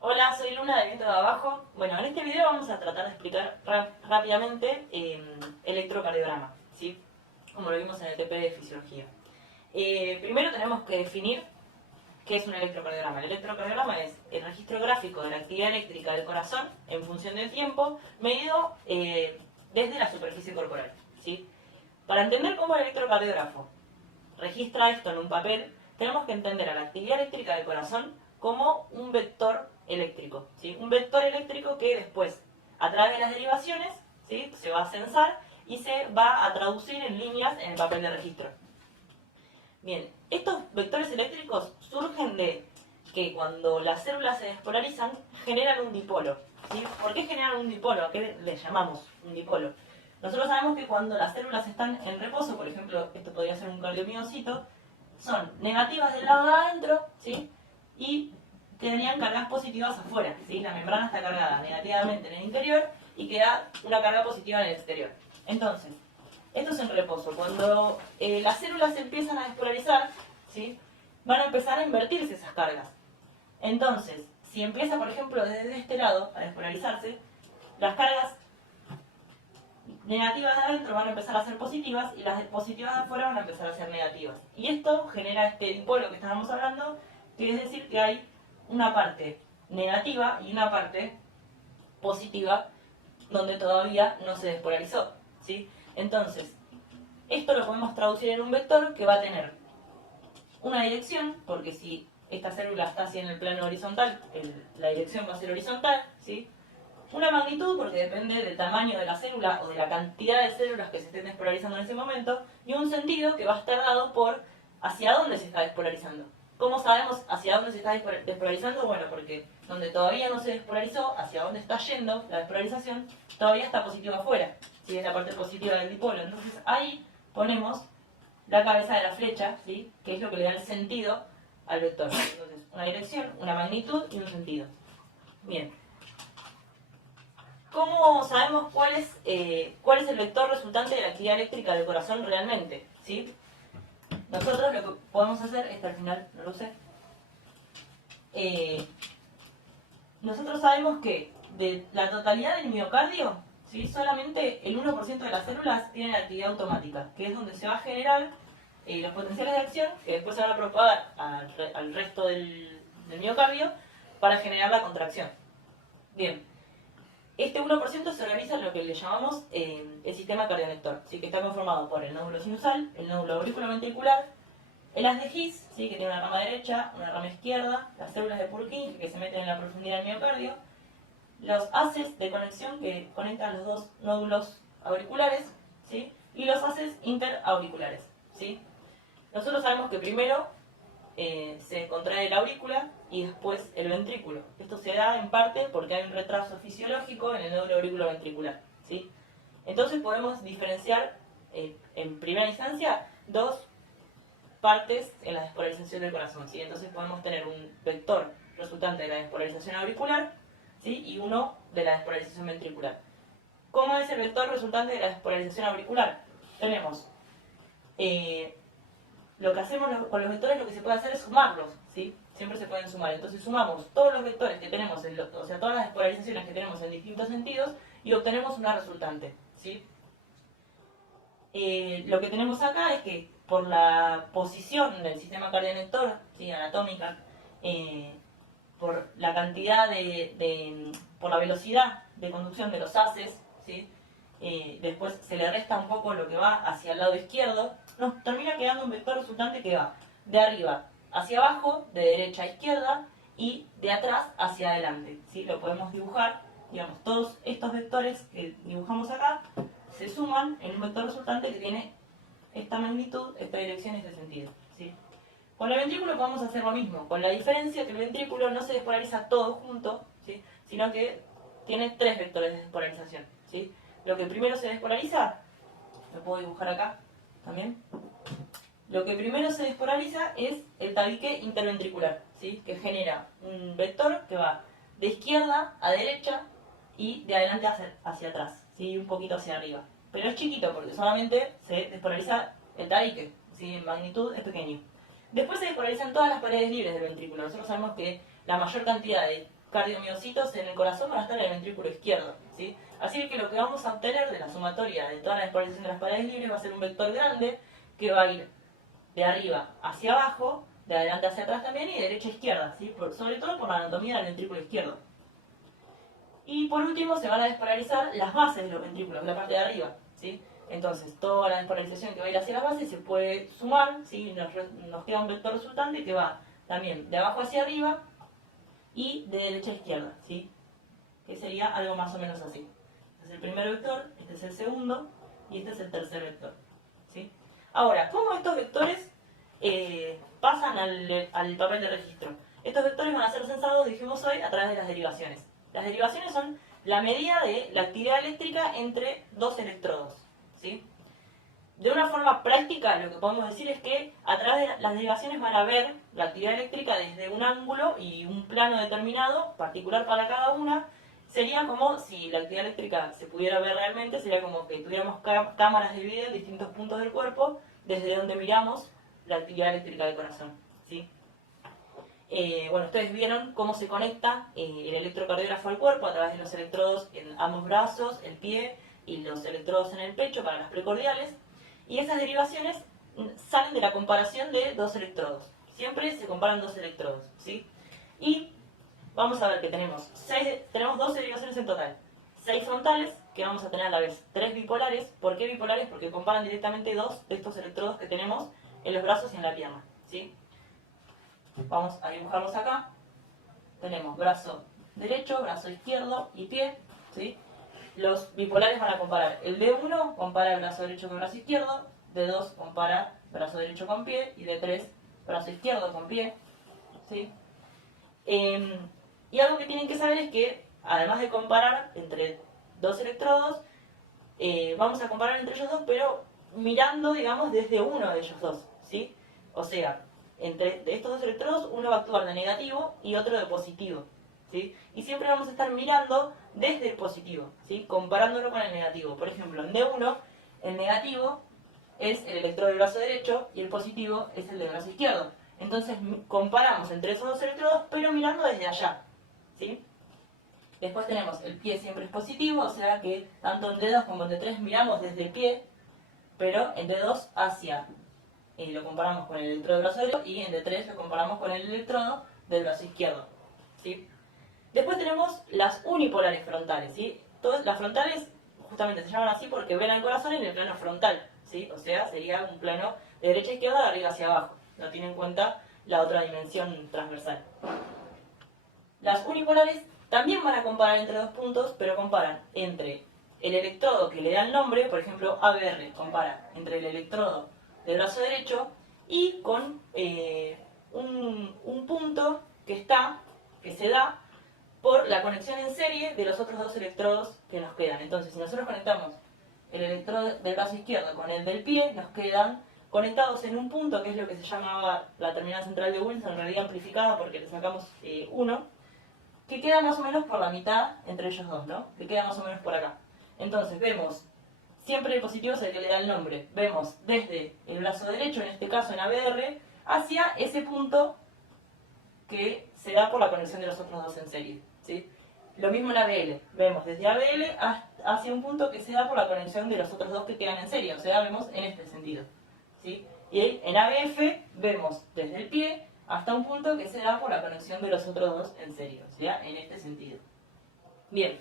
Hola, soy Luna de Viento de Abajo. Bueno, en este video vamos a tratar de explicar rápidamente electrocardiograma, ¿sí? Como lo vimos en el TP de fisiología. Primero tenemos que definir qué es un electrocardiograma. El electrocardiograma es el registro gráfico de la actividad eléctrica del corazón en función del tiempo, medido desde la superficie corporal, ¿sí? Para entender cómo el electrocardiógrafo registra esto en un papel, tenemos que entender a la actividad eléctrica del corazón como un vector eléctrico, ¿sí? Un vector eléctrico que después, a través de las derivaciones, ¿sí? Se va a censar y se va a traducir en líneas en el papel de registro. Bien, estos vectores eléctricos surgen de que cuando las células se despolarizan, generan un dipolo, ¿sí? ¿Por qué generan un dipolo? ¿A qué le llamamos un dipolo? Nosotros sabemos que cuando las células están en reposo, por ejemplo, esto podría ser un cardiomiocito, son negativas del lado de adentro, ¿sí? Y tendrían cargas positivas afuera, ¿sí? La membrana está cargada negativamente en el interior y queda una carga positiva en el exterior. Entonces, esto es en reposo. Cuando las células se empiezan a despolarizar, ¿sí? Van a empezar a invertirse esas cargas. Entonces, si empieza, por ejemplo, desde este lado a despolarizarse, las cargas negativas de adentro van a empezar a ser positivas y las positivas de afuera van a empezar a ser negativas. Y esto genera este dipolo que estábamos hablando, que es decir que hay una parte negativa y una parte positiva donde todavía no se despolarizó, ¿sí? Entonces, esto lo podemos traducir en un vector que va a tener una dirección, porque si esta célula está así en el plano horizontal, la dirección va a ser horizontal, ¿sí? Una magnitud, porque depende del tamaño de la célula o de la cantidad de células que se estén despolarizando en ese momento, y un sentido que va a estar dado por hacia dónde se está despolarizando. ¿Cómo sabemos hacia dónde se está despolarizando? Bueno, porque donde todavía no se despolarizó, hacia dónde está yendo la despolarización, todavía está positivo afuera, ¿sí? Es la parte positiva del dipolo. Entonces ahí ponemos la cabeza de la flecha, ¿sí? Que es lo que le da el sentido al vector. Entonces, una dirección, una magnitud y un sentido. Bien. ¿Cómo sabemos cuál es el vector resultante de la actividad eléctrica del corazón realmente? ¿Sí? Nosotros lo que podemos hacer, al final no lo sé, nosotros sabemos que de la totalidad del miocardio, ¿sí? Solamente el 1% de las células tienen actividad automática, que es donde se va a generar los potenciales de acción, que después se van a propagar al resto del miocardio para generar la contracción. Bien. Este 1% se organiza en lo que le llamamos el sistema cardiolector, ¿sí? Que está conformado por el nódulo sinusal, el nódulo aurículo-ventricular, el haz de His, ¿sí? Que tiene una rama derecha, una rama izquierda, las células de Purkinje que se meten en la profundidad del miocardio, los haces de conexión que conectan los dos nódulos auriculares, ¿sí? Y los haces interauriculares, ¿sí? Nosotros sabemos que primero se contrae la aurícula y después el ventrículo. Esto se da en parte porque hay un retraso fisiológico en el nódulo auriculoventricular, ¿sí? Entonces podemos diferenciar en primera instancia dos partes en la despolarización del corazón, ¿sí? Entonces podemos tener un vector resultante de la despolarización auricular, ¿sí? Y uno de la despolarización ventricular. ¿Cómo es el vector resultante de la despolarización auricular? Tenemos lo que hacemos con los vectores, lo que se puede hacer es sumarlos, ¿sí? Siempre se pueden sumar. Entonces sumamos todos los vectores que tenemos, o sea, todas las despolarizaciones que tenemos en distintos sentidos y obtenemos una resultante, ¿sí? Lo que tenemos acá es que por la posición del sistema cardiolector, ¿sí? Anatómica, por la cantidad por la velocidad de conducción de los haces, ¿sí? Después se le resta un poco lo que va hacia el lado izquierdo, nos termina quedando un vector resultante que va de arriba hacia abajo, de derecha a izquierda y de atrás hacia adelante, ¿sí? Lo podemos dibujar, digamos, todos estos vectores que dibujamos acá se suman en un vector resultante que tiene esta magnitud, esta dirección y este sentido, ¿sí? Con el ventrículo podemos hacer lo mismo, con la diferencia que el ventrículo no se despolariza todo junto, ¿sí? Sino que tiene tres vectores de despolarización, ¿sí? Lo que primero se despolariza, lo puedo dibujar acá también. Lo que primero se despolariza es el tabique interventricular, ¿sí? Que genera un vector que va de izquierda a derecha y de adelante hacia atrás, ¿sí? Un poquito hacia arriba. Pero es chiquito porque solamente se despolariza el tabique, ¿sí? En magnitud es pequeño. Después se despolarizan todas las paredes libres del ventrículo. Nosotros sabemos que la mayor cantidad de cardiomiocitos en el corazón van a estar en el ventrículo izquierdo, ¿sí? Así que lo que vamos a obtener de la sumatoria de toda la despolarización de las paredes libres va a ser un vector grande que va a ir de arriba hacia abajo, de adelante hacia atrás también y de derecha a izquierda, ¿sí? Sobre todo por la anatomía del ventrículo izquierdo. Y por último se van a despolarizar las bases de los ventrículos, la parte de arriba, ¿sí? Entonces toda la despolarización que va a ir hacia las bases se puede sumar, ¿sí? Nos queda un vector resultante que va también de abajo hacia arriba y de derecha a izquierda, ¿sí? Que sería algo más o menos así. Este es el primer vector, este es el segundo y este es el tercer vector, ¿sí? Ahora, ¿cómo estos vectores pasan al papel de registro? Estos vectores van a ser censados, dijimos hoy, a través de las derivaciones. Las derivaciones son la medida de la actividad eléctrica entre dos electrodos, ¿sí? De una forma práctica, lo que podemos decir es que a través de las derivaciones van a ver la actividad eléctrica desde un ángulo y un plano determinado, particular para cada una. Sería como si la actividad eléctrica se pudiera ver realmente, sería como que tuviéramos cámaras de video en distintos puntos del cuerpo, desde donde miramos la actividad eléctrica del corazón, ¿sí? Bueno, ustedes vieron cómo se conecta el electrocardiógrafo al cuerpo a través de los electrodos en ambos brazos, el pie y los electrodos en el pecho para las precordiales. Y esas derivaciones salen de la comparación de dos electrodos. Siempre se comparan dos electrodos, ¿sí? Y vamos a ver que tenemos 12 derivaciones en total. 6 frontales, que vamos a tener a la vez 3 bipolares. ¿Por qué bipolares? Porque comparan directamente dos de estos electrodos que tenemos en los brazos y en la pierna, ¿sí? Vamos a dibujarlos acá. Tenemos brazo derecho, brazo izquierdo y pie, ¿sí? Los bipolares van a comparar. El D1 compara el brazo derecho con el brazo izquierdo, D2 compara brazo derecho con pie y D3 brazo izquierdo con pie, ¿sí? Y algo que tienen que saber es que, además de comparar entre dos electrodos, vamos a comparar entre ellos dos, pero mirando, digamos, desde uno de ellos dos, ¿sí? O sea, entre estos dos electrodos, uno va a actuar de negativo y otro de positivo, ¿sí? Y siempre vamos a estar mirando desde el positivo, ¿sí? Comparándolo con el negativo. Por ejemplo, en D1, el negativo es el electrodo del brazo derecho y el positivo es el del brazo izquierdo. Entonces comparamos entre esos dos electrodos, pero mirando desde allá, ¿sí? Después tenemos el pie siempre es positivo, o sea que tanto en D2 como en D3 miramos desde el pie, pero en D2 hacia, lo comparamos con el electrodo del brazo derecho, y en D3 lo comparamos con el electrodo del brazo izquierdo, ¿sí? Después tenemos las unipolares frontales, ¿sí? Todas las frontales justamente se llaman así porque ven al corazón en el plano frontal, ¿sí? O sea, sería un plano de derecha a izquierda, de arriba hacia abajo. No tiene en cuenta la otra dimensión transversal. Las unipolares también van a comparar entre dos puntos, pero comparan entre el electrodo que le da el nombre, por ejemplo, ABR, compara entre el electrodo del brazo derecho y con un punto que se da por la conexión en serie de los otros dos electrodos que nos quedan. Entonces, si nosotros conectamos el electrodo del brazo izquierdo con el del pie, nos quedan conectados en un punto, que es lo que se llamaba la terminal central de Wilson, en realidad amplificada porque le sacamos 1, que queda más o menos por la mitad entre ellos dos, ¿no? Que queda más o menos por acá. Entonces vemos, siempre el positivo es el que le da el nombre, vemos desde el brazo derecho, en este caso en ABR, hacia ese punto que se da por la conexión de los otros dos en serie, ¿sí? Lo mismo en ABL, vemos desde ABL hacia un punto que se da por la conexión de los otros dos que quedan en serie, o sea, vemos en este sentido, ¿sí? Y en ABF vemos desde el pie hasta un punto que se da por la conexión de los otros dos en serie, o sea, en este sentido. Bien,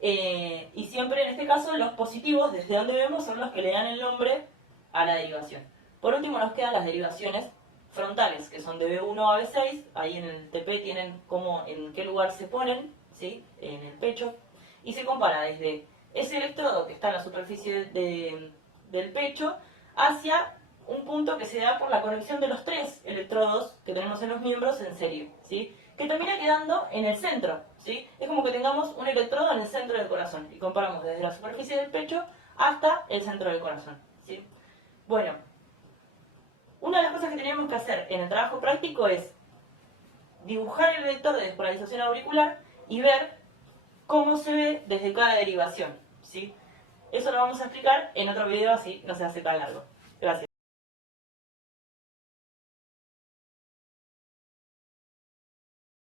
y siempre en este caso los positivos, desde donde vemos, son los que le dan el nombre a la derivación. Por último nos quedan las derivaciones frontales, que son de B1 a B6, ahí en el TP tienen en qué lugar se ponen, ¿sí? En el pecho, y se compara desde ese electrodo que está en la superficie del pecho hacia un punto que se da por la conexión de los 3 electrodos que tenemos en los miembros en serie, ¿sí? Que termina quedando en el centro, ¿sí? Es como que tengamos un electrodo en el centro del corazón y comparamos desde la superficie del pecho hasta el centro del corazón, ¿sí? Bueno, una de las cosas que tenemos que hacer en el trabajo práctico es dibujar el vector de despolarización auricular y ver cómo se ve desde cada derivación, ¿sí? Eso lo vamos a explicar en otro video, así no se hace tan largo. Gracias.